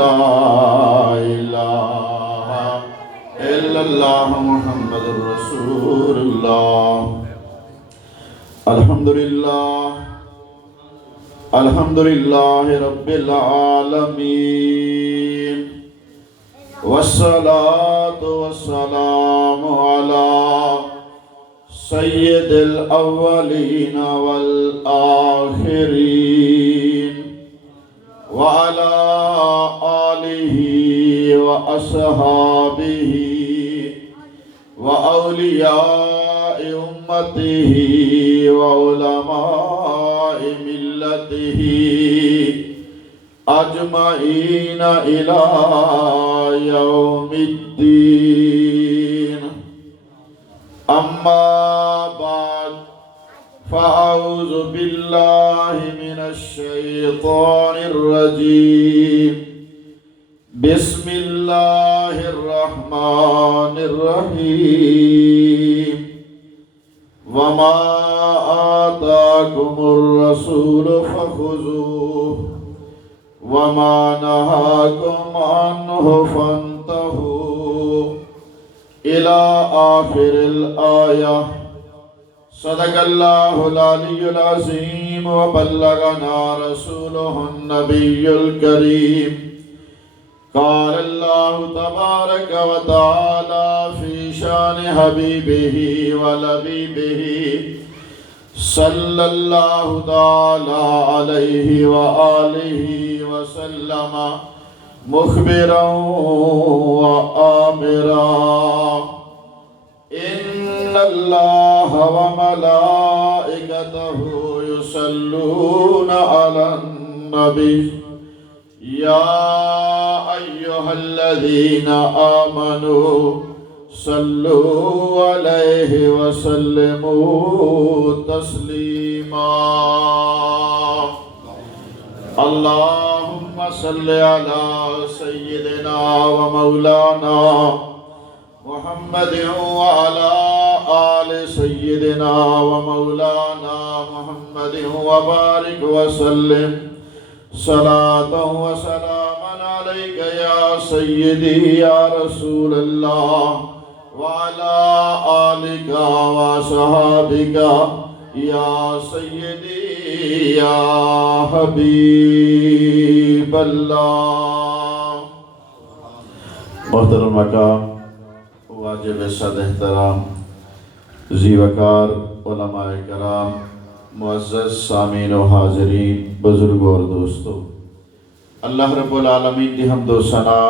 لا الہ الا اللہ محمد رسول اللہ۔ الحمدللہ رب العالمین، والصلاة والسلام علی سید الاولین والآخرین، وعلى آلہ وأصحابہ وأولیاء امتہ وعلماء ملتہ اجمعین الی یوم الدین۔ اما بعد فاعوذ باللہ من الشیطان الرجیم، بسم اللہ الرحمن الرحیم۔ وما آتاکم الرسول فخذوه وما نهاکم عنہ فانتہوا إلى آخر الآية۔ صدق اللہ العلی العظیم وبلغنا رسولہ النبی الکریم۔ قال اللہ تبارک وتعالی فی شان حبیبہ ولبیبہ صلی اللہ تعالی علیہ وآلہ وسلم مخبرا وآمرا، ان اللہ وملائکتہ یصلون علی النبی، یا ایہا الذین آمنوا صلوا علیہ وسلموا تسلیما۔ اللہم صل علی سیدنا و مولانا محمد وعلی آل سیدنا و مولانا محمد وبارک وسلم صلاۃ و سلاما علیک یا سیدی یا رسول اللہ، وعلی آلک و صحابک یا سیدی یا حبیب اللہ۔ محترم مقام، واجب صد احترام، ذی وقار علماء کرام، معزز سامعین و حاضرین، بزرگ اور دوستو، اللہ رب العالمین دی حمد و ثنا،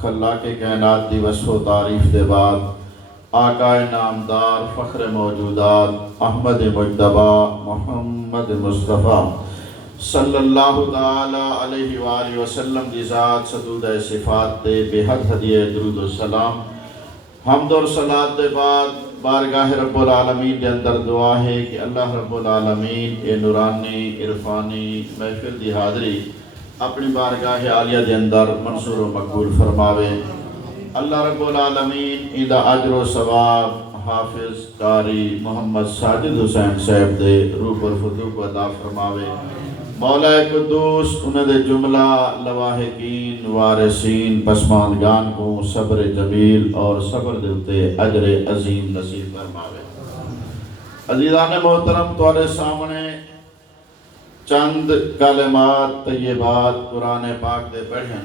خلاق کائنات دی وصف و تعریف دے بعد آقا نامدار فخر موجودات احمد مجتبی محمد مصطفیٰ صلی اللہ تعالی علیہ وآلہ وسلم دی ذات ستودہ صفات دے بے حد ہدیہ درود و سلام، حمد اور صلاۃ دے بعد بارگاہ رب العالمین دے اندر دعا ہے کہ اللہ رب العالمین اے نورانی عرفانی محفل دی حاضری اپنی بارگاہ عالیہ دے اندر منصور و مقبول فرماوے۔ اللہ رب العالمین ایدہ اجر و ثواب حافظ قاری محمد ساجد حسین صاحب دے روح پر فتوح کو عطا فرماوے۔ مولا قدوس انہیں دے جملہ لواحقین وارثین پسماندگان کو صبر جمیل اور صبر دلتے اجر عظیم نصیب فرماوے۔ عزیزان محترم، تمہارے سامنے چند کلمات طیبات قرآن پاک دے پڑھیں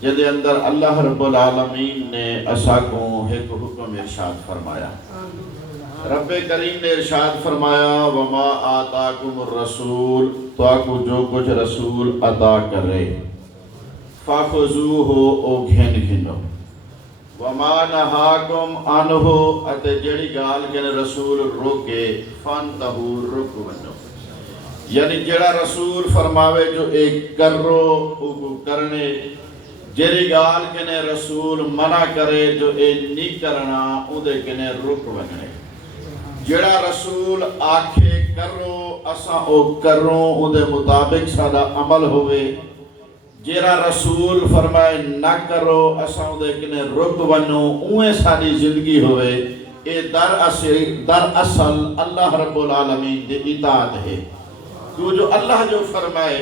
جدے اندر اللہ رب العالمین نے اسا کو ایک حکم ارشاد فرمایا۔ رب کریم نے ارشاد فرمایا، وما آتاکم الرسول، تو آکو جو کچھ رسول عطا کرے، فاخذوہ او گھن گھنو، وما نہاکم عنہ، اتے جڑی گال کے رسول روکے، فانتہو رک ونو، یعنی جڑا رسول فرماوے جو ایک کرو او کو کرنے، جڑی گال کے رسول منع کرے جو ایک نہیں کرنا او دے کے رک وننے، جڑا رسول آکھے کرو اساں او کرو او دے مطابق سادہ عمل ہوئے، جڑا رسول فرمائے نہ کرو اساں او دے کنے رک ونو اوے ساری زندگی ہوئے، اے در اصل اللہ رب العالمین دے اطاعت ہے۔ تو جو اللہ جو فرمائے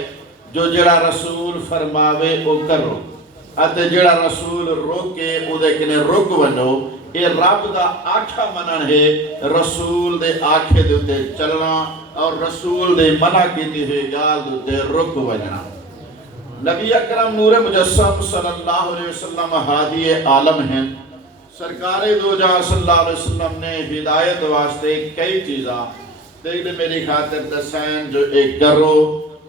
جو جڑا رسول فرماوے او کرو اتے جڑا رسول روکے او دے کنے رک ونو یہ رب دا آکھا منن ہے رسول دے آکھے دے تے چلنا اور رسول دے منع کیتی ہوئی گال دے رک وننا نبی اکرم نور مجسم صلی اللہ علیہ وسلم ہادی عالم ہیں سرکار دو جہاں صلی اللہ علیہ وسلم نے ہدایت واسطے کئی چیزاں دیکھ دے میری خاطر دسائن جو ایک کرو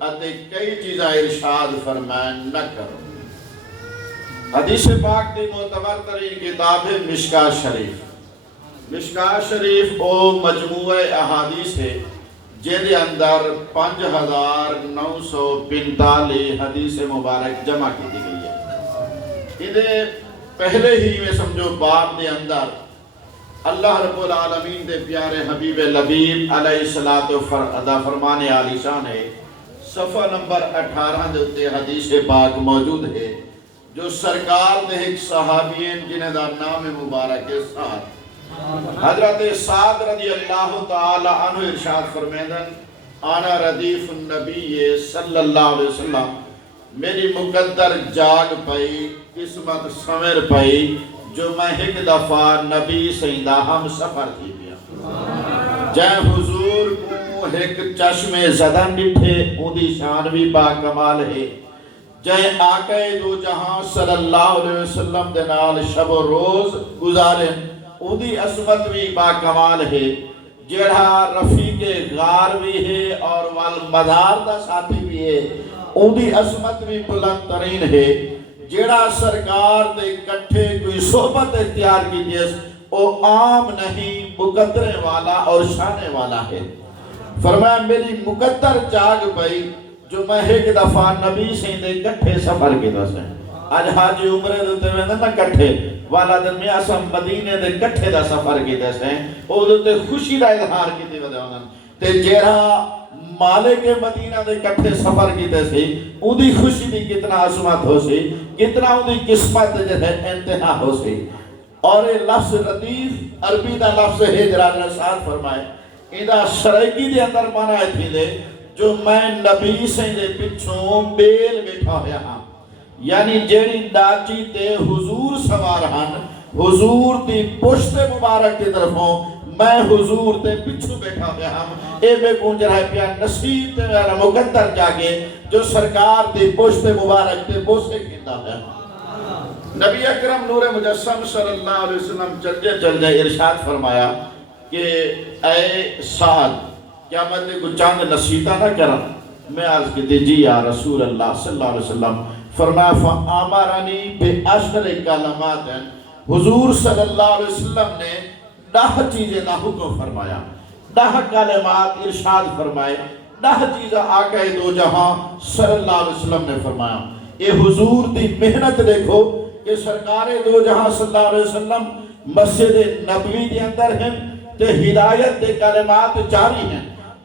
اتے کئی چیزاں ارشاد فرمائیں نہ کرو حدیث پاک دی معتبر ترین کتاب ہے مشکات شریف مشکات شریف او مجموعہ احادیث ہے جیدے اندر 5945 حدیث مبارک جمع کی دی گئی ہے ادھے پہلے ہی میں سمجھو باب دے اندر اللہ رب العالمین دے پیارے حبیب لبیب علیہ الصلوۃ فرمانے عالی شان ہے صفحہ نمبر 18 دے اتے حدیث پاک موجود ہے جو سرکار دے ایک صحابین جنہیں دا نام مبارک سعد حضرت سعد رضی اللہ تعالی عنہ ارشاد فرمیدن آنا ردیف النبی صلی اللہ علیہ وسلم میری مقدر جاگ پئی قسمت سمر پئی جو میں ایک دفعہ نبی سیدہ ہم سفر تھی بیا جائے حضور کو ایک چشم زدن ڈٹھے اندی شان بھی با کمال ہے جائے آقا دو جہاں صلی اللہ علیہ وسلم دے نال شب و روز گزاریں اندی عصمت بھی با کمال ہے جڑا رفیق غار بھی ہے اور والمدار دا ساتھی بھی ہے اندی عصمت بھی بلند ترین ہے جڑا سرکار دے کٹھے کوئی صحبت اختیار کی جیس او عام نہیں مقدرے والا اور شانے والا ہے فرمایا میری مقدر جاگ پئی جو میں ایک دفعہ نبی سے دے کٹھے سفر کی دس ہیں آج حاجی عمرے دیتے ہوئے نہ کٹھے والا دن میں اسم مدینے دے کٹھے دا سفر کی دس ہیں او دیتے خوشی دا اظہار کی دے ودے ہونا تے جیرا مالک مدینہ دے کٹھے سفر کی دے سی او دی خوشی دی کتنا عظمت ہو سی کتنا او دی قسمت جیسے انتہا ہو سی اور یہ لفظ ردیف عربی دا لفظ ہے جراد رسال فرمائے ایدہ شرعی دے اندر معنی تھی دے جو میں نبی سے دے پچھوں بیل بیٹھا ہویا ہاں یعنی جیڑی ڈاچی تے حضور سوار ہن حضور دی پشت مبارک کی طرفوں میں حضور تے پچھو بیٹھا ہویا ہم اے بے گونج رہے پیا نصیب تے میرا مقدر جاگے جو سرکار دی پشت مبارک تے بوسے کھندا ہے نبی اکرم نور مجسم صلی اللہ علیہ وسلم چل جائے ارشاد فرمایا کہ اے سعد کیا میں کو چاند نصیحتہ نہ کرا میں عرض کی جی یا رسول اللہ صلی اللہ علیہ وسلم فرمایا فآمرنی بے اشر کلمات حضور صلی اللہ علیہ وسلم نے 10 چیزیں دا حکم فرمایا 10 کلمات ارشاد فرمائے 10 چیزیں آقا دو جہاں صلی اللہ علیہ وسلم نے فرمایا اے حضور دی محنت دیکھو کہ سرکار دو جہاں صلی اللہ علیہ وسلم مسجد نبوی دے اندر ہیں تے ہدایت دے کلمات جاری ہیں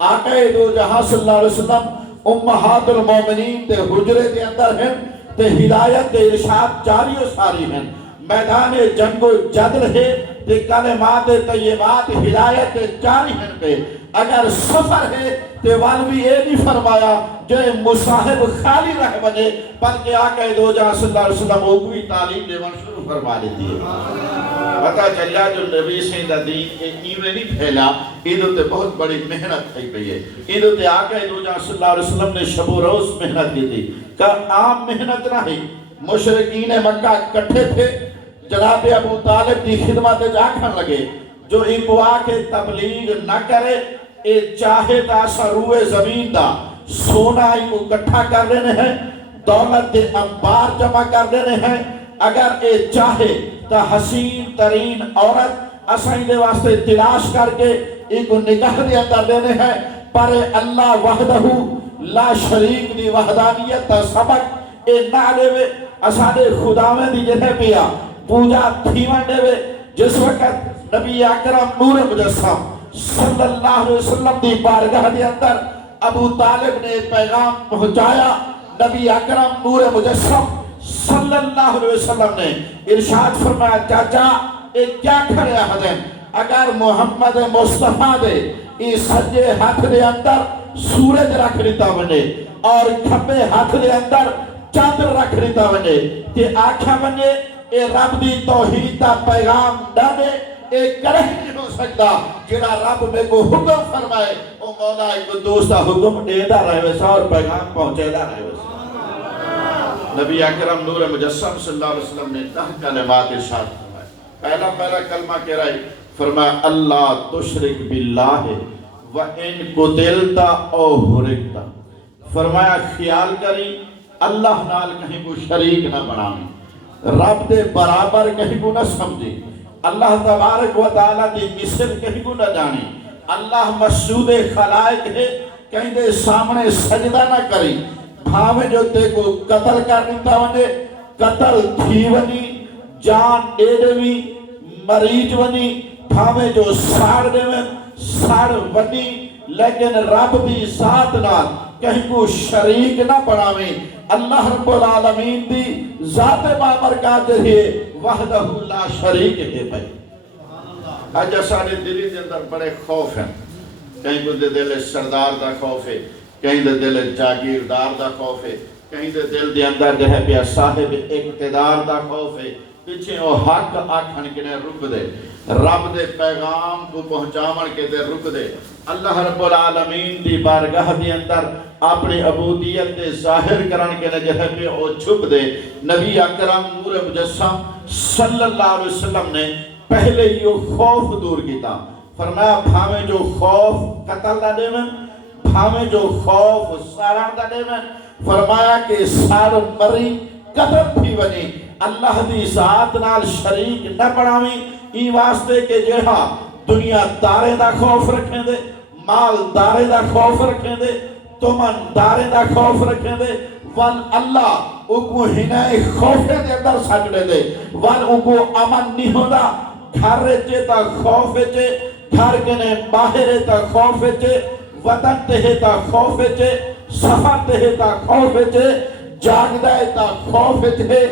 آقا دو جہاں صلی اللہ علیہ وسلم امہات المومنین تے حجرے دے اندر ہیں تے ہدایت دے ارشاد جاری و ساری ہیں میدان جنگ و جدل ہے تے کلمات طیبات ہدایت جاری ہیں پہ اگر سفر ہے تے والوی اے نہیں فرمایا جو مصاحب خالی رہ بنے بلکہ آقا دو جہاں صلی اللہ علیہ وسلم اوگوی تعلیم دیوان شروع فرما دیتی ہے پتہ چلیا جو نبی سیدہ دین ایویں نہیں پھیلا ایدو تے بہت بڑی محنت تھی پئی ہے ایدو تے آقا دو جہاں صلی اللہ علیہ وسلم نے شب و روز محنت کی تھی کہ عام محنت نہیں مشرقین مکہ کٹھے تھے جناب ابو طالب دی خدمت جاکھن لگے جو اقوا کے تبلیغ نہ کرے اے چاہے تا سروے زمین دا سونا ہی کو کٹھا کر لینے ہیں دولت دے انبار جمع کر لینے ہیں اگر اے چاہے تا حسین ترین عورت اسائیں دے واسطے تلاش کر کے ایک نگاہ دے اندر لینے ہیں پر اللہ وحدہ لا شریک دی وحدانیت تا سبق اے نعلے میں اسانے خداویں دی جنہیں پیا پوجا تھیوان دے وے جس وقت نبی اکرم نور مجسم صلی اللہ علیہ وسلم دی بارگاہ دے اندر ابو طالب نے پیغام پہنچایا نبی اکرم نور مجسم صلی اللہ علیہ وسلم نے ارشاد فرمایا چاچا ایک کیا کھڑے حدین اگر محمد مصطفیٰ دے اس سجے ہاتھ دے اندر سورج رکھ دیتا ونے اور کھبے ہاتھ دے اندر چاند رکھ دیتا ونے تے آکھا ونے اے رب دی توحید دا پیغام ڈانے ایک کرہ نہیں ہو سکتا جڑا رب میں کو حکم فرمائے او مولا قدوس دا حکم دیدا رہے ویسا اور پیغام پہنچے دا رہے ویسا۔ نبی اکرم نور مجسم صلی اللہ علیہ وسلم نے 10 کلمات ارشاد فرمائے۔ پہلا کلمہ کہہ رہا ہے، فرمایا اللہ تشرک باللہ وَإِن قُتِلْتَ او حُرِقْتَ، فرمایا خیال کری اللہ نال کہیں کو شریک نہ بناویں، رب دے برابر کہیں کو نہ سمجھے، اللہ تبارک و تعالیٰ دی مثل کہیں کو نہ جانی، اللہ مسجود خلائق ہے کہیں دے سامنے سجدہ نہ کری، بھاوے جو تے کو قتل کرنیتا ونے قتل تھی ونی، جان ایڈوی مریض ونی، بھاوے جو ساڑ دے ون ساڑ ونی، لیکن رب دی ذات نال کہیں کو شریک نہ بناویں۔ اللہ رب العالمین دی ذات بابرکات ہے وحدہ لا شریک ہے بھائی۔ آج سارے دلی دے اندر بڑے خوف ہیں، کہیں کو دے دل سردار دا خوف ہے، کہیں دے دل جاگیردار دا خوف ہے، کہیں دے دل دے اندر دے ہے پیا صاحب اقتدار دا خوف ہے، پیچھے وہ حق آکھن کے نے رک دے، رب دے پیغام کو پہنچامن کے دے رک دے، اللہ رب العالمین دی بارگاہ دی اندر اپنی عبودیت دے ظاہر کرن کے نے جہے پہ او چھپ دے۔ نبی اکرم نور مجسم صلی اللہ علیہ وسلم نے پہلے یہ خوف دور کیتا، فرمایا بھاویں جو خوف قتل دا دے میں، بھاویں جو خوف ساران دا دے میں، فرمایا کہ سار مری قتل تھی ونی، اللہ دی ذات نال شریک نہ بناویں، ای واسطے کہ جہاں دنیا دارے دا خوف رکھیں دے، مال دارے دا خوف رکھیں دے، تمن دارے دا خوف رکھیں دے، وال اللہ اکو ہنائے خوفے دے اندر سجڑے دے، وال اکو امن نہیں ہونا، گھر رچے تا خوف چے، گھر کنے باہر تا خوف چے، وطن تے تا خوف چے، سفر تے تا خوف چے، جاگدائے تا خوف چے،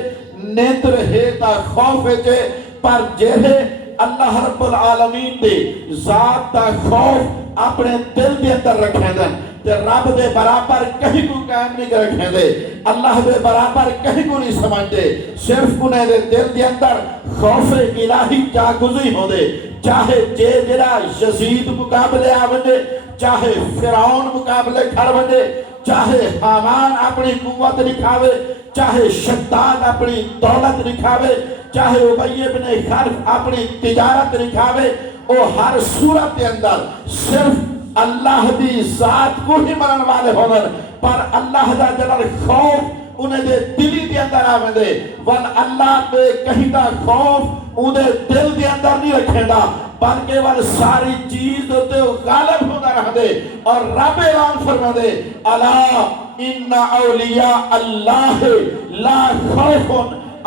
نیتر ہے تا خوف چے، پر جہے اللہ رب العالمین دے ذات تا خوف اپنے دل دے اندر رکھیں دیں تے رب دے برابر کہیں کو قائم نہیں رکھیں دے، اللہ دے برابر کہیں کو نہیں سمجھ دے، صرف انہیں دے دل دے اندر خوف الہی جاگزی ہو دے، چاہے جے جرا یزید مقابلے آوندے، چاہے فرعون مقابلے کھڑ وندے، چاہے حامان اپنی قوت دکھاوے، چاہے شداد اپنی دولت دکھاوے، چاہے ابی ابن خلف اپنی تجارت دکھاوے، وہ ہر صورت کے اندر صرف اللہ دی ذات کو ہی مرن والے ہوگن، پر اللہ دا جلال خوف انہیں دے دلی دے اندر آوے دے، ون اللہ پہ کہیں دا خوف انہیں دل دے اندر نہیں رکھیں دا، بلکہ وہ ساری چیز ہوتے غالب ہونا رہ دے، اور رب اعلان فرما دے الا ان اولیاء اللہ لا خوف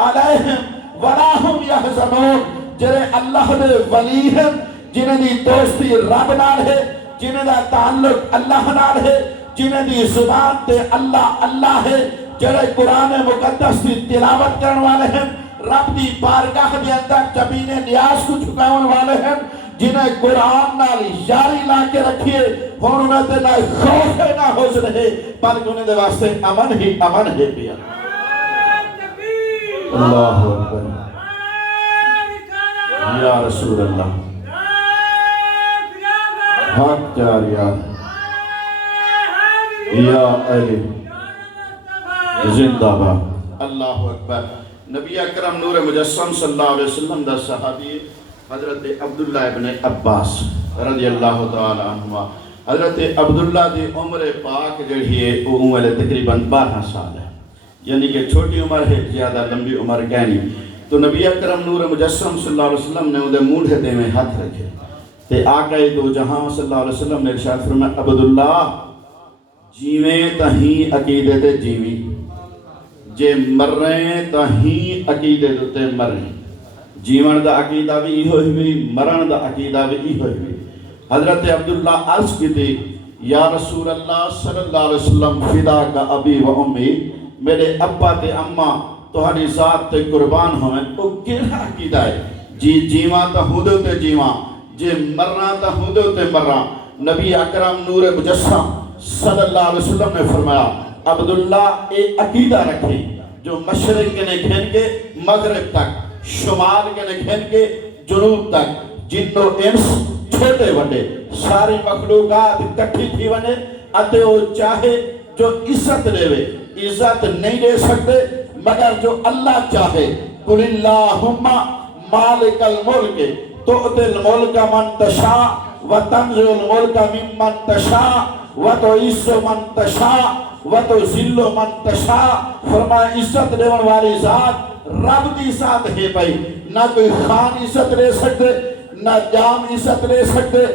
علیہم ولا هم يحزنون، جرے اللہ دے ولی ہیں جنہیں دی دوستی رب نال ہے، جنہیں دا تعلق اللہ نال ہے، جنہیں دی زبان تے اللہ اللہ ہے، جرے قرآن مقدس دی تلاوت کرنے والے ہیں، رب دی بارگاہ دے اندر جبین نیاز کو چھکاؤن والے ہیں، جنہیں قرآن نال یاری لا کے رکھیے، اور انہیں دے نہ خوف ہے نہ حزن ہے، بلکہ انہیں دے واسطے امن ہی امن ہے پیا۔ اللہ اکبر یا رسول اللہ، حق جاریہ یا علی زندہ باد۔ اللہ اکبر۔ نبی اکرم نور مجسم صلی اللہ علیہ وسلم دا صحابی حضرت عبداللہ ابن عباس رضی اللہ تعالی عنہ، حضرت عبداللہ دی عمر پاک جڑی ہے وہ عمر تقریباً 12 سال ہے، یعنی کہ چھوٹی عمر ہے، زیادہ لمبی عمر کہنی۔ تو نبی اکرم نور مجسم صلی اللہ علیہ وسلم نے انہیں موڑھے دے میں ہاتھ رکھے، تے آقا دو جہاں صلی اللہ علیہ وسلم نے ارشاد فرمایا عبداللہ جیویں تہیں عقیدے تے جیویں، جے مر رہے تہیں عقیدے تے مر رہے، جیون دا عقیدہ بھی ہوئی ہوئی، مرن دا عقیدہ بھی ہوئی ہوئی۔ حضرت عبداللہ عرض کی تھی یا رسول اللہ صلی اللہ علیہ وسلم فدا کا ابی و امی، میرے ابا تے اماں تہاڈی ذات تے قربان ہوئیں، او کیڑا عقیدہ ہے؟ جی جیواں تا ہودے تے جیواں، جے مرنا تا ہودے تے مرنا۔ نبی اکرم نور مجسم صلی اللہ علیہ وسلم نے فرمایا عبداللہ ایک عقیدہ رکھیں جو مشرق کے نکھین کے مغرب تک، شمال کے نکھین کے جنوب تک، جن و انس چھوٹے بڑے ساری مخلوقات کٹھی تھی ونے اتے وہ چاہے جو عزت دے وے، عزت نہیں دے سکتے مگر جو اللہ چاہے۔ قل اللہم مالک الملک تؤتی الملک من تشاء وتنزع الملک ممن تشاء وتعز من تشاء وتذل من تشاء۔ فرمایا عزت دیون والی ذات رب دی ذات ہے بھائی، نہ کوئی خان عزت دے سکتے، نہ جام عزت دے سکتے،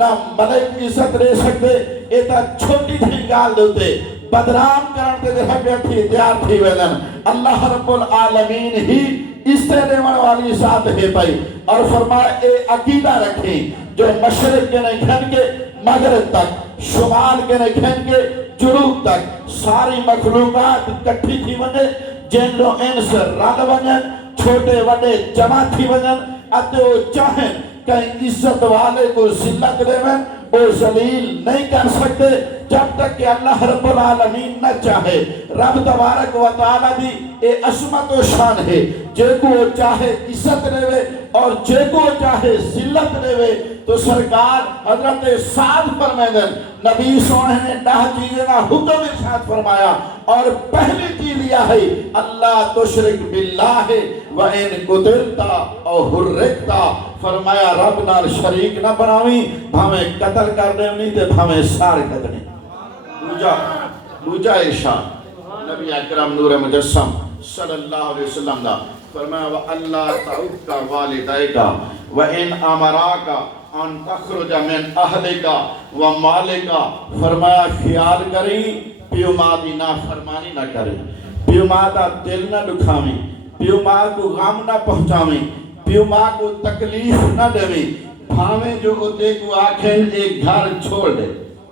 نہ ملک عزت دے سکتے۔ ایتا چھوٹی تھی گال دوتے بدرام کرتے دے حقیقت تھی تیار تھی ویدن۔ اللہ رب العالمین ہی اس سے دیوان والی ذات ہے بھائی، اور فرمایا اے عقیدہ رکھیں جو مشرق کے نکھن کے مغرب تک، شمال کے نکھن کے جنوب تک ساری مخلوقات کٹھی تھی ونے، جن لو ان سے رل ونن، چھوٹے وڈے جمع تھی ونن، اتے وہ چاہیں کہیں عزت والے کو ذلت دے ون، وہ ذلیل نہیں کر سکتے جب تک کہ اللہ رب العالمین نہ چاہے۔ رب تبارک و تعالی دی اے عظمت و شان ہے، جے کو چاہے عزت دے وے اور جے کو چاہے ذلت دے وے۔ تو سرکار حضرت سعد فرمائدن نبی سونے نے 10 چیزیں کا حکم ارشاد فرمایا، اور پہلی چیز یہ ہے اللہ تشرک باللہ وَإِن قُتِلْتَ او حرکتا۔ فرمایا رب نال شریک نہ بناویں، بھامیں قتل کرنے نہیں تے بھامیں سار کرنے۔ دوجا ارشاد نبی اکرم نور مجسم صلی اللہ علیہ وسلم دا فرمایا وَأَلَّا تَعُقَّ وَالِدَيْكَ وَإِنْ أَمَرَاكَ ان تخرج من اہلکا و مالکا۔ فرمایا خیال کریں پیو ماں دی نافرمانی نہ کریں، پیو ماں دا دل نہ دکھاویں، پیو ماں کو غم نہ پہنچاویں، پیو ماں کو تکلیف نہ دویں۔ بھاویں جو اتے کو آکھیں ایک گھر چھوڑ دے،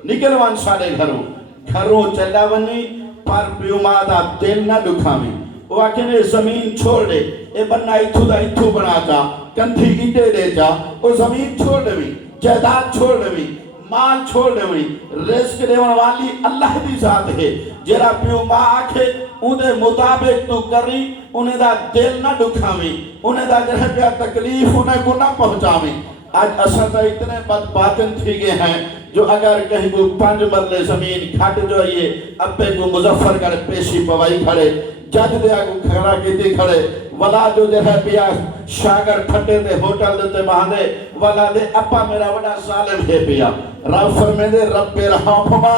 نکلوان سارے گھروں چلا ونی، پر پیو ماں دا دل نہ دکھاویں۔ وہ آکھیں زمین چھوڑ دے، اے بنا اتھو دا اتھو بنا جا، کندھی ایٹے دے جا، وہ زمین چھوڑ دویں، جائیداد چھوڑ دویں، مال چھوڑ دویں۔ رزق دیون والی اللہ دی ذات ہے، جرا پیو ماں آکھے اندے مطابق تو کری، انہیں دا دل نہ دکھاویں، انہیں دا جرہ پیا تکلیف انہیں کو نہ پہنچاویں۔ آج اساتہ اتنے بد باطن تھی گئے ہیں جو اگر کہیں کو 5 مرلے زمین کھٹ جو ہے اپنے کو مظفر کر پیشی پوائی کھڑے، جج دیا کو کھڑا کیتی کھڑے، ولا جو جرہ پیا شاگر پھٹے دے ہوٹل دیتے باندے، ولا دے اپا میرا وڈا ظالم ہے پیا۔ رب فرمے دے رب رحمہما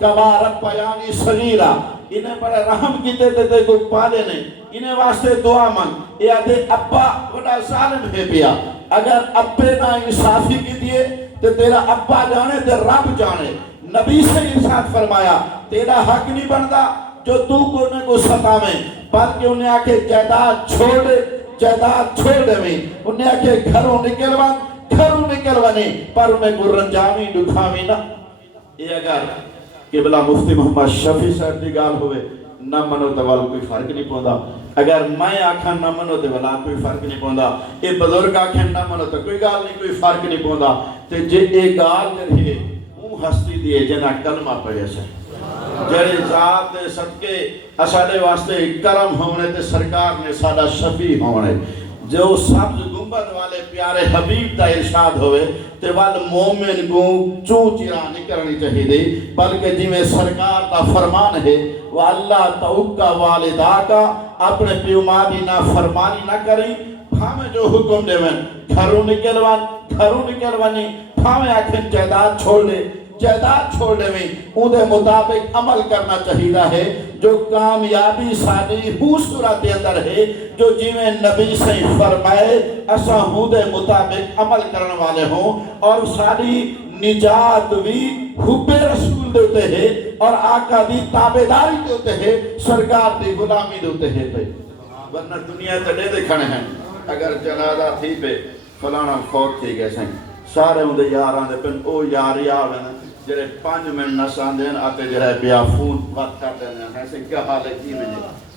کما ربیانی صغیرا، انہیں بڑے رحم کیتے تے کو پالے نے، انہیں واسطے دعا مانگ، یا دے اپا وڈا ظالم ہے پیا۔ اگر اپے نہ انصافی کی دیئے تو تیرا ابا جانے تے رب جانے۔ نبی سے ارشاد فرمایا تیرا حق نہیں بنتا جو تو کو ستاویں، بلکہ انہیں آکے جائیداد چھوڑ دے، جائیداد چھوڑ دے میں، انہیں آکے گھروں نکلوانے، پر انہیں کو رنجامی دکھاوی نہ۔ یہ اگر قبلہ مفتی محمد شفیع صاحب دی گال ہوئے نہ منو تو والا کوئی فرق نہیں پوندا، اگر میں آکھاں نہ منو تو والا کوئی فرق نہیں پوندا، اے بزرگ آکھاں نہ منو تو کوئی گال نہیں، کوئی فرق نہیں پوندا۔ تے جے اے گال جڑی اون ہستی دیئے جنہ کلمہ پڑھے سے جڑی ذات صدقے اساڑے واسطے کرم ہونے تے سرکار نے سادہ شفیع ہونے، جو سبز گنبد والے پیارے حبیب دا ارشاد ہوئے تے وال مومن کو چون چرا نہیں کرنی چاہیے دے، بلکہ جی میں سرکار دا فرمان ہے وَأَلَّا تَعُقَّ وَالِدَاكَ، اپنے پیو ماں دی نافرمانی نہ کریں۔ بھامیں جو حکم دے میں گھروں نکلوانی، بھامیں آکھیں جائیداد چھوڑ دے، جائیداد چھوڑ دے میں اندے مطابق عمل کرنا چاہیے ہے۔ جو کامیابی ساری ہوں صورت اندر ہے جو جیویں نبی سے فرمائے اسا ہوں دے مطابق عمل کرنے والے ہوں، اور ساری نجات بھی حب رسول دیتے ہیں اور آقا دی تابعداری دیتے ہیں، سرکار دی غلامی دیتے ہیں۔ ورنہ دنیا تڑے دکھنے ہیں اگر جنازہ تھی پہ فلانا فوت تھی گئے سیں سارے ہوں دے یاران دے پن او یاری آوے نا جرے 5 منٹ نسان دین آتے جرے بیا فون بات کر دینے ہیں ایسے کیا حال ہے کی میں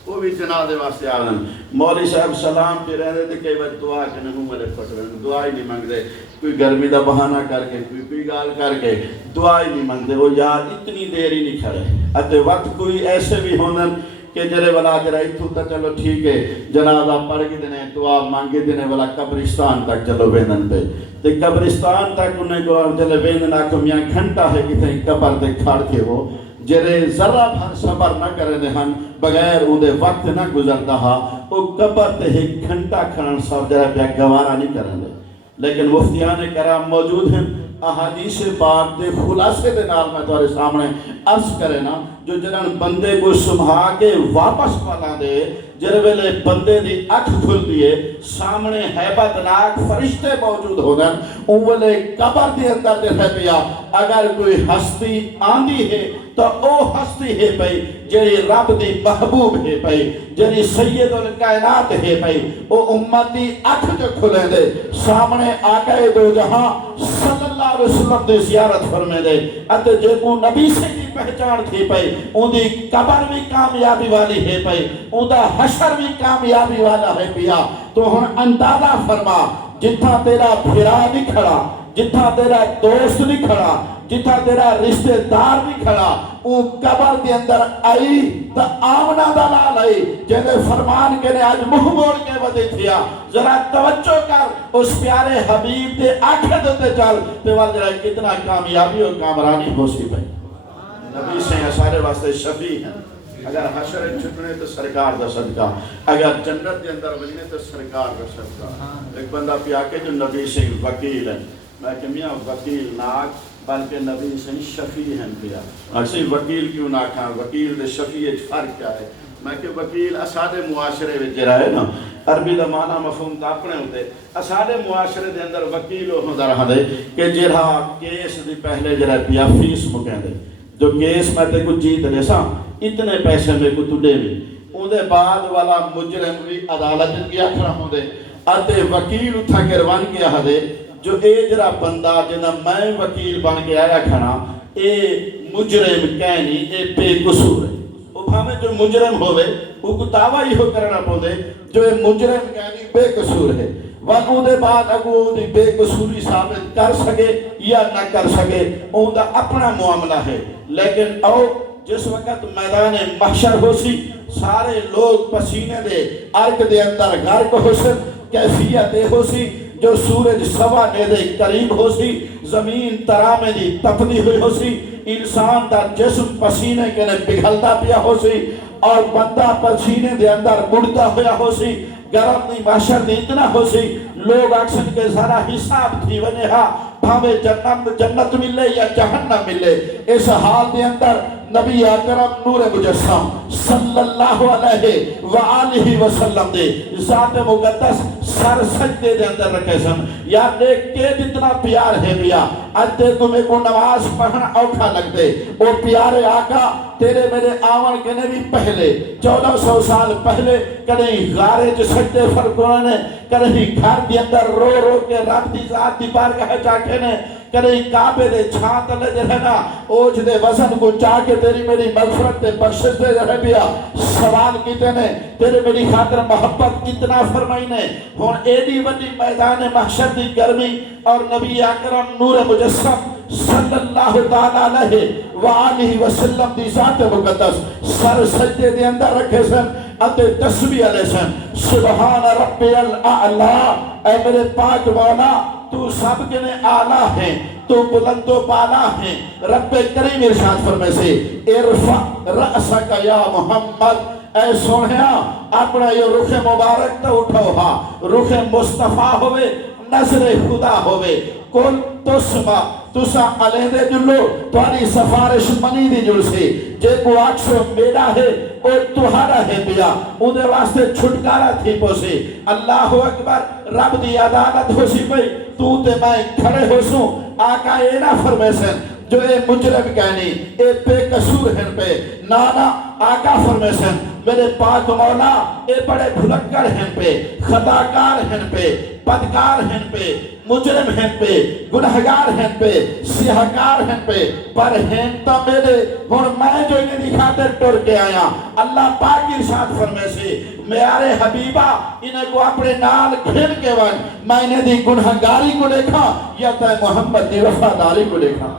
وہ بھی جنازے واسطے آ رہے ہیں. مولوی صاحب سلام پہ رہتے تھے کئی بار دعا کرنے منہ میرے پھٹ رہے دعا ہی نہیں منگتے کوئی گرمی دا بہانہ کر کے کوئی گال کر کے دعا ہی نہیں منگتے وہ یار اتنی دیر ہی نہیں کھڑے اتے وقت کوئی ایسے بھی ہوندن کہ جرے والا جرا اتھو تا چلو ٹھیک ہے جنازہ پڑھ کے دینے دعا مانگے دینے والا قبرستان تک چلو بیندن پہ تے قبرستان تک انہیں کو چلے بیندن آکھو میاں گھنٹہ ہے کہ تھیں قبر تے کھڑ کے ہو جرے ذرہ بھر صبر نہ کرے دے ہن بغیر اندے وقت نہ گزرتا ہا وہ قبر تے ایک گھنٹہ کھڑن سب جرہ پہ گوارہ نہیں کریں دے لیکن مفتیان کرام موجود ہیں احادیث پاک دے خلاصے دے نال میں تمہارے سامنے عرض کرے نا جو جنہاں بندے کو سمجھا کے واپس پالا دے جرے ویلے بندے دی اکھ کھل دیے سامنے حیبت ناک فرشتے موجود ہو گئے اولے قبر دے اندر دے رہ پیا اگر کوئی ہستی آندی ہے تو او ہستی ہے پئی جری رب دی محبوب ہے پئی جری سید الکائنات ہے پئی او امتی اکھ جو کھلے دے سامنے آقا دو جہاں صلی اللہ علیہ وسلم دی زیارت فرمے دے اتے جے کو نبی سے دی پہچان تھی پئی ان دی قبر بھی کامیابی والی ہے پئی ان دا حشر بھی کامیابی والا ہے پیا تو ہن اندازہ فرما جتھا تیرا بھرا نہیں کھڑا جتھا تیرا دوست نہیں کھڑا جتھا تیرا رشتہ دار نہیں کھڑا وہ قبر کے اندر آئی تا آمنہ دلال آئی جنہیں فرمان کے نے آج منہ موڑ کے ودے تھیا ذرا توجہ کر اس پیارے حبیب دے آنکھیں دیتے چل تے والدہ کتنا کامیابی اور کامرانی ہو سی بھائی نبی سے سارے واسطے شفیع ہیں اگر حشر چھٹنے تو سرکار دا صدقہ اگر جنت کے اندر بجنے تو سرکار دا صدقہ ایک بندہ پیا کے جو نبی سے وکیل ہے میں کہ میاں وکیل ناک بلکہ نبی سے شفیع ہیں پیا اکسی وکیل کیوں نہ کھاں وکیل دے شفیع فرق کیا ہے میں کہ وکیل اسادے معاشرے میں جرا ہے نا عربی دا معنی مفہوم تا اپنے ہوتے اسادے معاشرے دے اندر وکیل ہوندہ رہا دے کہ جرا کیس دی پہلے جرا پیا فیس مکیں دے جو کیس میں تے کچھ جیت دے سا اتنے پیسے میں کو تُڈے بھی ان دے بعد والا مجرم بھی عدالت کیا کھڑا ہوں دے آتے وکیل اتھا کے روان کیا دے جو اے جرا بندہ جنہ میں وکیل بن کے آیا کھڑا اے مجرم کہنی اے بے قصور ہے وہ بھامے جو مجرم ہوئے وہ کتاوہ ہی ہو کرنا پو دے جو اے مجرم کہنی بے قصور ہے وقت دے بعد اگو دی بے قصوری ثابت کر سکے یا نہ کر سکے ان دا اپنا معاملہ ہے لیکن او جس وقت میدان محشر ہو سی سارے لوگ پسینے دے عرق دے اندر غرق ہو سن کیفیت دے ہو سی جو سورج سوا نے دے قریب ہو سی زمین ترامے دی تپدی ہوئی ہو سی انسان دا جسم پسینے کے لئے پگھلتا پیا ہو سی اور بندہ پسینے دے اندر مڑتا ہویا ہو سی گرم دی محشر دی اتنا ہو سی لوگ اکثر کے ذرا حساب تھی ونے ہاں بھامے جنت ملے یا جہنم ملے اس حال دے اندر نبی اکرم نور مجسم صلی اللہ علیہ وآلہ وسلم دے ذات مقدس سر سجدے دے اندر رکھے سن یا دیکھ کے جتنا پیار ہے بیا اتے تمہیں کو نماز پڑھنا اوکھا لگ دے وہ پیارے آقا تیرے میرے آون کے نے بھی پہلے 1400 سال پہلے کہیں غارے جو سجدے فرقونے کہیں گھر دی اندر رو رو کے رب دی ذات دی بارگاہ چاکے نے کریں کعبے دے چھانت لے دے رہنا اوج دے وزن کو چاہ کے تیری میری مغفرت دے بخشش دے رہ بیا سوال کیتے نے تیرے میری خاطر محبت کتنا فرمائی نے ہون ایڈی وڈی میدان محشر دی گرمی اور نبی اکرم نور مجسم صلی اللہ تعالیٰ علیہ وآلہ وسلم دی ذات مقدس سر سجدے دے اندر رکھے سن اتے تسبیح علیہ سن سبحان ربی الاعلیٰ اے میرے پاک مولا تو سب کے لئے آلہ ہیں تو بلند و بالا ہیں رب کریم ارشاد فرمے سے ارفع رأسک یا محمد اے سونیا اپنا یہ رخ مبارک تا اٹھو ہا رخ مصطفیٰ ہوئے نظر خدا ہوئے کل تسمہ تسا علیہ جلو تواری سفارش منی دی جل سے جے کو آکشو میرا ہے اور تہارا ہے بیا انہیں واسطے چھٹکارا تھی پوسے اللہ اکبر رب دی عدالت ہو سی پئی تو تے میں کھڑے ہو سوں آقا اے نہ فرمے سن جو اے مجرم کہنی اے بے قصور ہیں پہ نانا آقا فرمیسن میرے پاک مولا اے بڑے بھلکڑ ہیں پہ خطاکار ہیں پہ بدکار ہیں پہ مجرم ہیں پہ گنہگار ہیں پہ سیاہکار ہیں پہ پر ہیں تا میرے ہن میں جو انہیں دکھاتے ٹر کے آیا اللہ پاک ارشاد فرمے سے میارے حبیبہ انہیں کو اپنے نال گھن کے وقت میں انہیں دی گنہگاری کو دیکھا یا تے محمد دی وفاداری کو دیکھا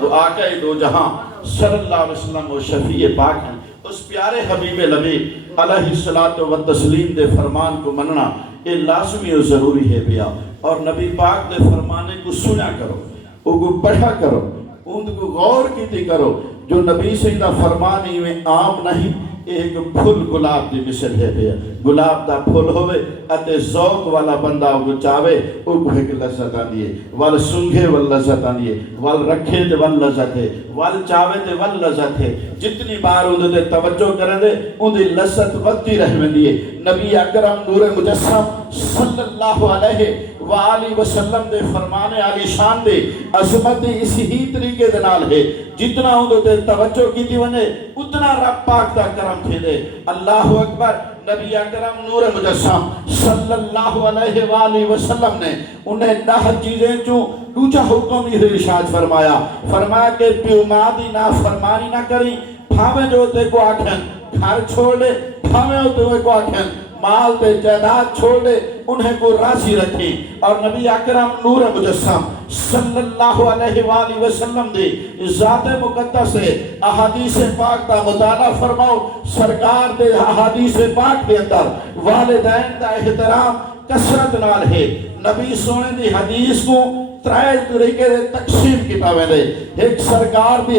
تو آقا دو جہاں صلی اللہ علیہ وسلم و شفیع پاک ہیں اس پیارے حبیب لبیب علیہ الصلوۃ والتسلیم دے فرمان کو مننا یہ لازمی و ضروری ہے بیا اور نبی پاک دے فرمانے کو سنا کرو ان کو پڑھا کرو ان کو غور کیتی کرو جو نبی سیدہ فرمانی میں عام نہیں ایک پھول گلاب دی مثل ہے بیا گلاب دا پھول ہوئے اتے ذوق والا بندہ کو چاہے او کو ایک لذت آنیے وال سنگھے وال لذت آنیے وال رکھے تے وال لذت ہے وال چاہے تے وال لذت ہے جتنی بار ان دے توجہ کریں دے ان دی لذت ودتی رہنے دیئے نبی اکرم نور مجسم صلی اللہ علیہ وآلہ وسلم دے فرمانے علی شان دے عظمت اسی ہی طریقے دنال ہے جتنا ان دے توجہ کی دیونے اتنا رب پاک دا کرم تھے دے اللہ اکبر نبی اکرم نور مجسم صلی اللہ علیہ وآلہ وسلم نے انہیں 9 چیزیں چوں دوجہ حکم ہی ارشاد فرمایا کہ پیومادی نا فرمانی نہ کریں بھاویں جو تے کو آکھیں گھر چھوڑ دے بھاویں جو تے کو آکھیں مال تے جائیداد چھوڑ دے انہیں کو راضی رکھیں اور نبی اکرم نور مجسم صلی اللہ علیہ وآلہ وسلم دے ذات مقدس سے احادیث پاک دا مطالعہ فرماؤ سرکار دے احادیث پاک دے اندر والدین دا احترام کثرت نال ہے نبی سونے دی حدیث کو 3 طریقے دے تقسیم کتابیں دے ایک سرکار دی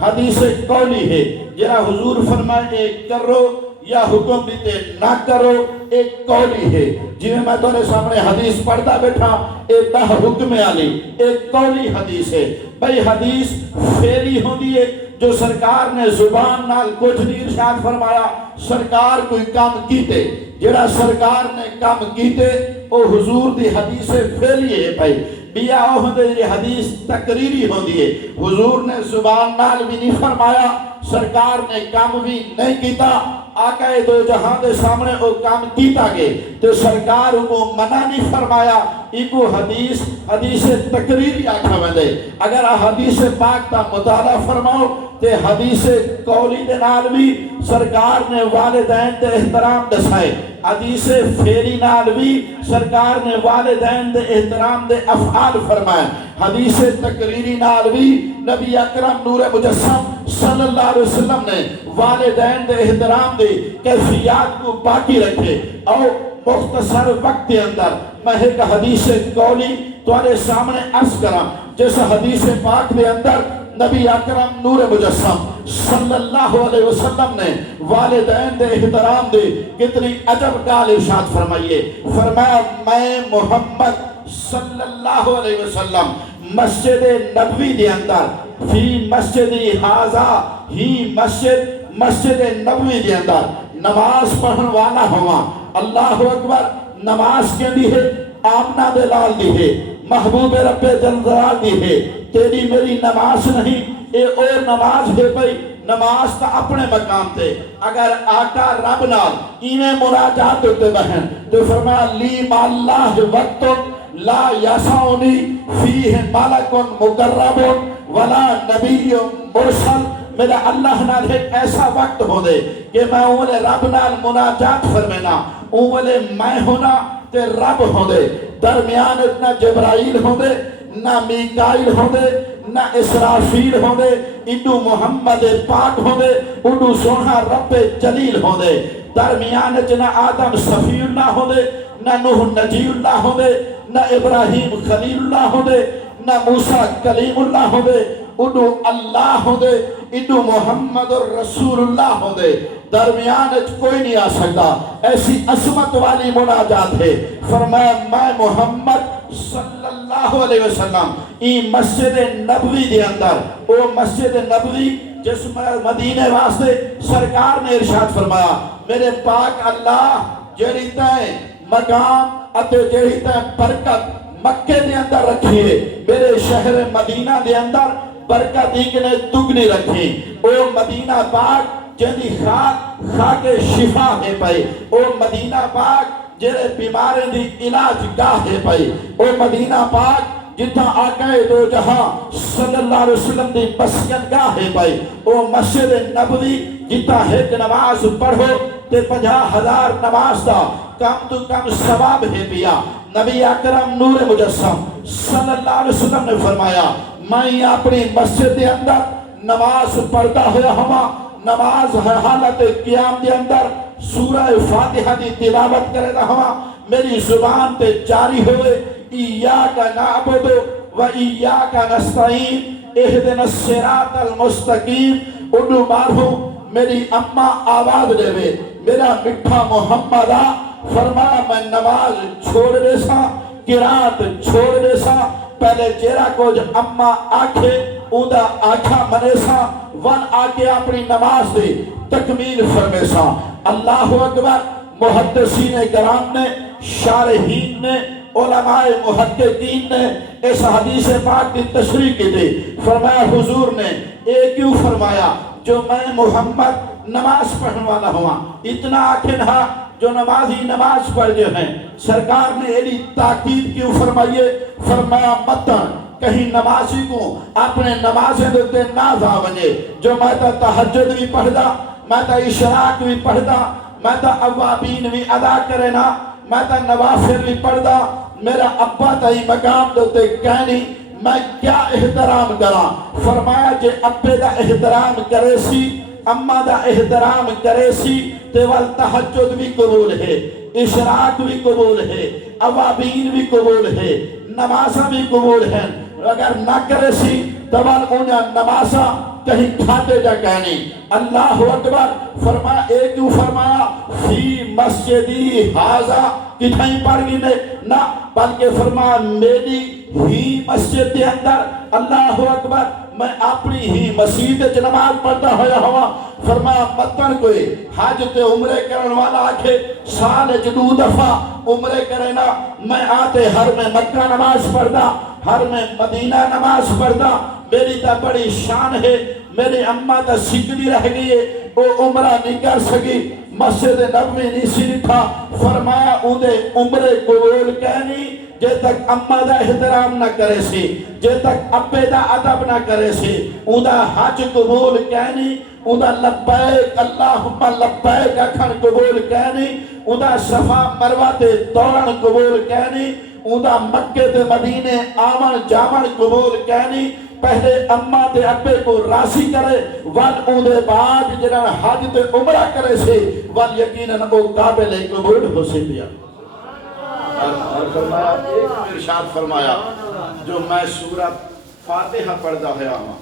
حدیث قولی ہے جہاں حضور فرمائے ایک کرو یا حکم دیتے نہ کرو ایک قولی ہے جنہیں میں تمہیں سامنے حدیث پڑھتا بیٹھا ایک 10 حکم علی ایک قولی حدیث ہے بھئی حدیث فعلی ہوندی ہے جو سرکار نے زبان نال کچھ نہیں ارشاد فرمایا سرکار کوئی کام کیتے جڑا سرکار نے کام کیتے او حضور دی حدیث فعلی ہے بھائی بیا ہوندے حدیث تقریری ہوندی ہے حضور نے زبان نال بھی نہیں فرمایا سرکار نے کام بھی نہیں کیتا آقا دو جہاں دے سامنے او کام کیتا گئے تو سرکار کو منع نہیں فرمایا ایکو حدیث تقریری آکھا میں دے اگر حدیث پاک تا مطالعہ فرماؤ تے حدیث قولی دے نال بھی سرکار نے والدین تے احترام دسائے حدیث فعلی نال بھی سرکار نے والدین دے احترام دے افعال فرمائے حدیث تقریری نال بھی نبی اکرم نور مجسم صلی اللہ علیہ وسلم نے والدین دے احترام دے کیفیات کو باقی رکھے اور مختصر وقت کے اندر میں ایک حدیث قولی تمہارے سامنے عرض کرا جیسا حدیث پاک دے اندر نبی اکرم نور مجسم صلی اللہ علیہ وسلم نے والدین دے احترام دے کتنی عجب گال ارشاد فرمائیے فرمایا میں محمد صلی اللہ علیہ وسلم مسجد نبوی دے اندر فی مسجد حاضہ ہی مسجد نبوی دے اندر نماز پڑھن والا ہوا اللہ اکبر نماز کے لیے آمنہ دے لال دی ہے محبوب رب جلال دی ہے تیری میری نماز نہیں اے اور نماز ہے بھئی نماز تا اپنے مقام تے اگر آقا رب نال انہیں مناجات ہوتے بہن تو فرمایا لی ماللہ وقت لا یسعنی فیہ ملک مقرب ولا نبی مرسل میرا اللہ نال ایک ایسا وقت ہو دے کہ میں اولے رب نال مناجات فرمینا اولے میں ہونا تے رب ہو دے درمیان اتنا جبرائیل ہو دے نہ میکائیل ہو دے نہ اسرافیل ہو دے انہوں محمد پاک ہو دے انہوں سونا رب جلیل ہو دے درمیان نہ آدم صفی اللہ ہو دے نہ نوح نجی اللہ ہو دے نہ ابراہیم خلیل اللہ ہو دے نہ موسیٰ کلیم اللہ ہو دے انہوں اللہ ہو دے انہوں محمد رسول اللہ ہو دے درمیان کوئی نہیں آ سکتا ایسی عظمت والی مناجات ہے فرمایا میں محمد صلی اللہ علیہ وسلم این مسجد نبوی دے اندر او مسجد نبوی جس مدینے واسطے سرکار نے ارشاد فرمایا میرے پاک اللہ جڑی تے مقام اتے جڑی تے برکت مکے دے اندر رکھیے، میرے شہر مدینہ دے اندر برکت نے دگنی رکھی۔ او مدینہ پاک جدی خاک شفا ہے پئی، او مدینہ پاک جڑے بیماریں دی علاج گاہ ہے پئی، او مدینہ پاک جتھا آقا دو جہاں صلی اللہ علیہ وسلم دی مسجد گاہ ہے پئی، او مسجد نبوی جتھا ایک نماز پڑھو تے 50,000 نماز دا کم تو کم ثواب ہے پیا۔ نبی اکرم نور مجسم صلی اللہ علیہ وسلم نے فرمایا میں اپنی مسجد دے اندر نماز پڑھتا ہوا ہوا، نماز ہے حالت قیام دے اندر سورہ فاتحہ دی تلاوت کرتا ہوا، میری زبان تے جاری ہوئے ایاک نعبد و ایاک نستعین اہدنا الصراط المستقیم۔ اڈو مارہو میری اماں آواز دے وے میرا مٹھا محمد آ، فرمایا میں نماز چھوڑ دے سا، قرات چھوڑ دے سا، پہلے جیرا کو جو اماں آکھے اوندا آکھا منے سا، ون آکے اپنی نماز دے تکمیل فرمے سا۔ اللہ اکبر۔ محدثین کرام نے، شارحین نے، علماء محققین نے اس حدیث پاک کی تشریح کی تھی۔ فرمایا حضور نے ایک کیوں فرمایا جو میں محمد نماز پڑھنے والا ہوا، اتنا آخر ہاں جو نمازی نماز پڑھ جو ہیں، سرکار نے ایلی تاکید کیوں فرمائیے؟ فرمایا متن کہیں نمازی کو اپنے نمازیں دیتے نہ جا بنے، جو میں تا تہجد بھی پڑھدا، میں تا اشراق بھی پڑھدا، میں تا اوابین بھی ادا کرنا، میں تا نوافل بھی پڑھدا، میرا ابا تا ہی مقام دیتے کہنی میں کیا احترام کرا؟ فرمایا جے ابے دا احترام کرے سی، اماں دا احترام کرے سی، تیوال تحجد بھی قبول ہے، اشراق بھی قبول ہے، اوابین بھی قبول ہے، نمازہ بھی قبول ہے۔ اگر نہ کرے سی تیوال انہیں نمازہ کہیں کھاتے جا کہنی۔ اللہ اکبر۔ فرمایا ایک کیوں فرمایا فی مسجدی حاضا کتھائیں پڑھ گی نہ، بلکہ فرمایا میری ہی مسجد کے اندر۔ اللہ اکبر۔ میں اپنی ہی مسجد وچ نماز پڑھتا ہویا ہوا۔ فرمایا متن کوئی حج تے عمرے کرن والا آکھے سال وچ 2 دفعہ عمرے کرے نا، میں آتے ہر میں مکہ نماز پڑھدا، ہر میں مدینہ نماز پڑھدا، میری تا بڑی شان ہے، میری اماں تا سکڑی رہ گئی ہے، وہ عمرہ نہیں کر سکی، مسجد نبوی نہیں سی تھا۔ فرمایا اندے عمرے قبول کہنی جے تک اماں دا احترام نہ کرے سی، جے تک ابے دا ادب نہ کرے سی، اندہ حج قبول کہنی، اندہ لبیک اللہم لبیک اکھن قبول کہنی، اندہ صفا مروہ تے دورن قبول کہنی، اندہ مکے تے مدینے آمن جامن قبول کہنی۔ پہلے اماں تے ابے کو راضی کرے، وال اندے بعد جنہاں حج تے عمرہ کرے سے وال یقیناً او قابل قبول ہو سے دیا۔ اور فرمایا ایک ارشاد فرمایا جو میں سورت فاتحہ پڑھدا ہویا ہوں،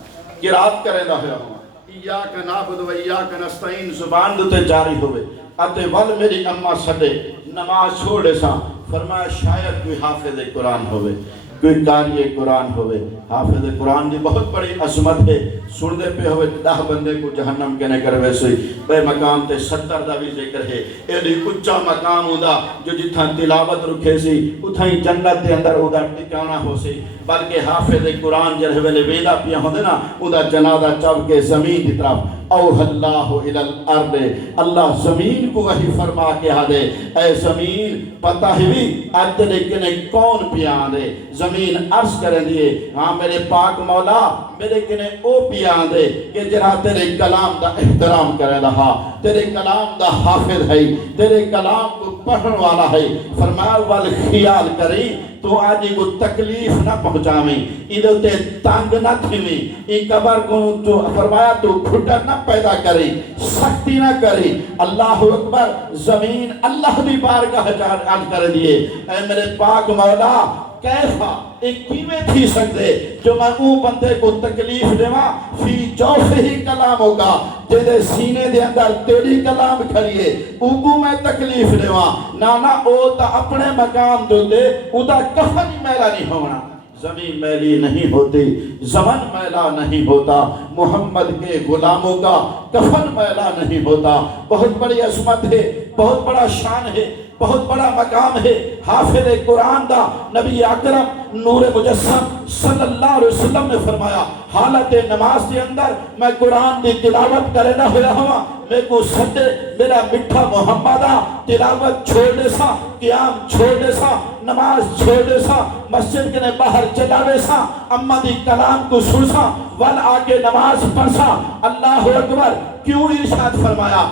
قرات کردا ہویا ہوں، ایاک نعبد و ایاک نستعین زبان دے جاری ہوئے اتے ول میری اماں سڈے نماز چھوڑے سا۔ فرمایا شاید کوئی حافظ قرآن ہوئے، کوئی قاری قرآن ہوئے۔ حافظ قرآن دی بہت بڑی عظمت ہے، سن دے پہ ہوئے 10 بندے کو جہنم کہنے کر ویسے بے مقام تے 70 دا بھی ذکر ہے۔ ایڈی اچھا مقام ہودا جو جتھا تلاوت رکھے سی اتھا ہی جنت دے اندر ہودا ٹکانا ہو سی، بلکہ حافظ قرآن جرہ ویلے ویلا پیا ہوندے نا ہودا جنازہ چب کے زمین دی طرف اوہ اللہ الى الارض، اللہ زمین کو وہی فرما کے آدھے اے زمین پتہ ہی بھی آج تیرے کنے کون پیا آدھے؟ زمین عرض کریں دیئے ہاں میرے پاک مولا میرے کنے او پیا آدھے کہ جرا تیرے کلام دا احترام کرے رہا، تیرے کلام دا حافظ ہے، تیرے کلام کو پڑھن والا ہے۔ فرمایا والخیال کری تو آجی کو تکلیف نہ پہنچاویں، ادھو تے تانگ نہ تھیویں، ان قبر کو جو فرمایا تو گھٹر نہ پیدا کریں، سختی نہ کریں۔ اللہ اکبر۔ زمین اللہ دی بارگاہ عرض کر دیئے اے میرے پاک مولا کیفا ایک کیویں تھی سکتے جو میں اون بندے کو تکلیف دیواں فی جوف ہی کلام ہوگا جیدے سینے دے اندر تیری کلام کھڑیے اوگو میں تکلیف دیواں نانا او تا اپنے مقام دو دے او تا کفن میلا نہیں ہونا۔ زمین میلی نہیں ہوتی، زمن میلا نہیں ہوتا، محمد کے غلاموں کا کفن میلا نہیں ہوتا۔ بہت بڑی عظمت ہے، بہت بڑا شان ہے۔ بہت بڑا مقام ہے حافظ قرآن دا نبی اکرم نور مجسم صلی اللہ علیہ وسلم نے فرمایا حالت نماز کے اندر میں قرآن دی تلاوت کرنا ہوا ہوا میں کو سدے میرا مٹھا محمدہ تلاوت چھوڑ دے سا قیام چھوڑ دے سا نماز چھوڑ دے سا مسجد کے باہر چلا دے سا اما دی کلام کو سن سا ول آگے نماز پڑھ سا اللہ اکبر کیوں ارشاد فرمایا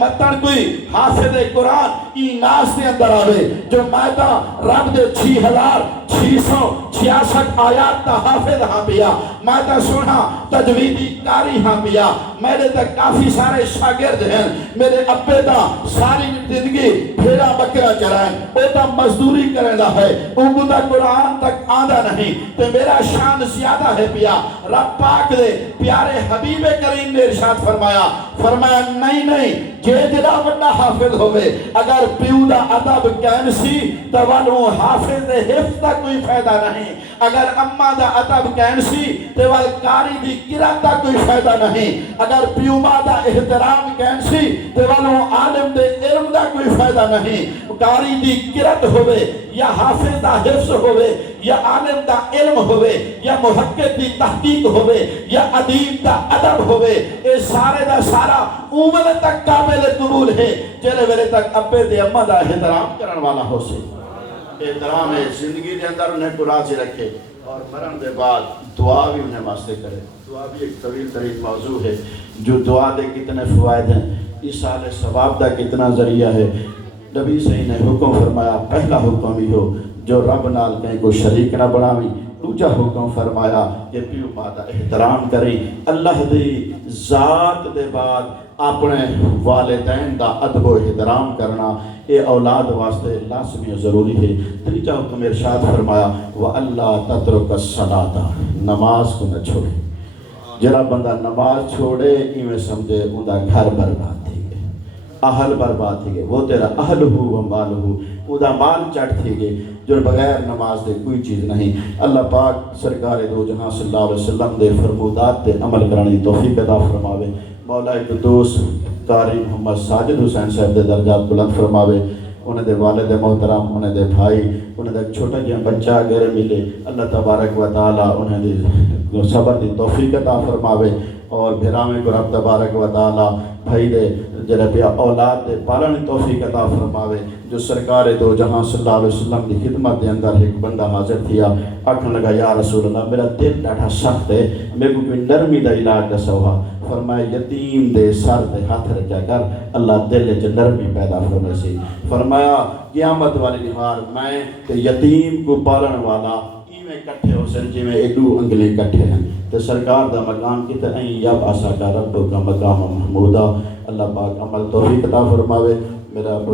متن کوئی حافظ قرآن ای ناس کے اندر آوے جو مائدہ رب دے 6666 آیات تا حافظ ہاں پیا مائدہ سنا تجویدی کاری ہاں پیا میرے تک کافی سارے شاگرد ہیں میرے ابے دا ساری زندگی پھیرا بکرا چرائیں او تا مزدوری کرنا ہے او دا قرآن تک آدھا نہیں تو میرا شان زیادہ ہے پیا رب پاک دے پیارے حبیب کریم نے ارشاد فرمایا نہیں جے جدا بڑا حافظ ہوئے اگر پیو دا ادب کہن سی تو والوں حافظ دے حفظ دا کوئی فائدہ نہیں اگر اما دا ادب کہن سی تو وال کاری دی قرات دا کوئی فائدہ نہیں اگر پیو ماں دا احترام کہن سی تو والوں عالم دے علم دا کوئی فائدہ نہیں کاری دی قرات ہوئے یا حافظ دا حفظ ہوئے یا عالم دا علم ہوئے یا محقق دی تحقیق ہوئے یا ادیب دا ادب ہوئے اے سارے دا سارا عمر تک قابل قبول ہے جلے ویلے تک ابے دے اما دا احترام کرن والا ہو سے احترام ہے زندگی دے اندر انہیں کو راضی رکھے اور مرن دے بعد دعا بھی انہیں واسطے کرے دعا بھی ایک طویل ترین موضوع ہے جو دعا دے کتنے فوائد ہیں ایصال ثواب دا کتنا ذریعہ ہے نبی صحیح نے حکم فرمایا پہلا حکم بھی ہو جو رب نال کہیں کو شریک نہ بناوی دوجا حکم فرمایا کہ پیو مادا احترام کریں اللہ دی ذات دے بعد اپنے والدین دا ادب و احترام کرنا اے اولاد واسطے لازمی و ضروری ہے تیجا حکم ارشاد فرمایا وَأَلَّا تَتْرُكَ الصَّلَاةَ نماز کو نہ چھوڑے جرا بندہ نماز چھوڑے ایویں سمجھے ان دا گھر برباد تھی گئے اہل برباد تھی گئے وہ تیرا اہل ہو و مال ہو ان دا مال چڑھ تھی گئے جو بغیر نماز دے کوئی چیز نہیں اللہ پاک سرکار دو جہاں صلی اللہ علیہ وسلم دے فرمودات تے عمل کرنے توفیق عطا فرماوے مولا قدوس قاری محمد ساجد حسین صاحب دے درجات بلند فرماوے انہیں دے والد محترم انہیں دے بھائی انہیں دے چھوٹا جہاں بچہ گھر ملے اللہ تبارک و تعالی انہیں دے صبر دی توفیق عطا فرماوے اور بھرامے کو رب تبارک و تعالی بھائی دے جڑے پیا اولاد دے پالن توفیق عطا فرماوے جو سرکار دو جہاں صلی اللہ علیہ وسلم دی خدمت دے اندر ایک بندہ حاضر تھیا آکھن لگا یا رسول اللہ میرا دل ڈاٹا سخت ہے میرے کو کوئی نرمی دا علاج دسوا فرمایا یتیم دے سر دے ہاتھ رکھا کر اللہ دل چ نرمی پیدا فرمائے سی فرمایا قیامت والی نہار میں تے یتیم کو پالن والا ایویں کٹھے ہو سن جی میں ایڈو انگلیں کٹھے ہیں تو سرکار دا مقام کی تے این یب آسا کا رب کا مقام محمودہ اللہ پاک عمل توفیق عطا فرماوے میرا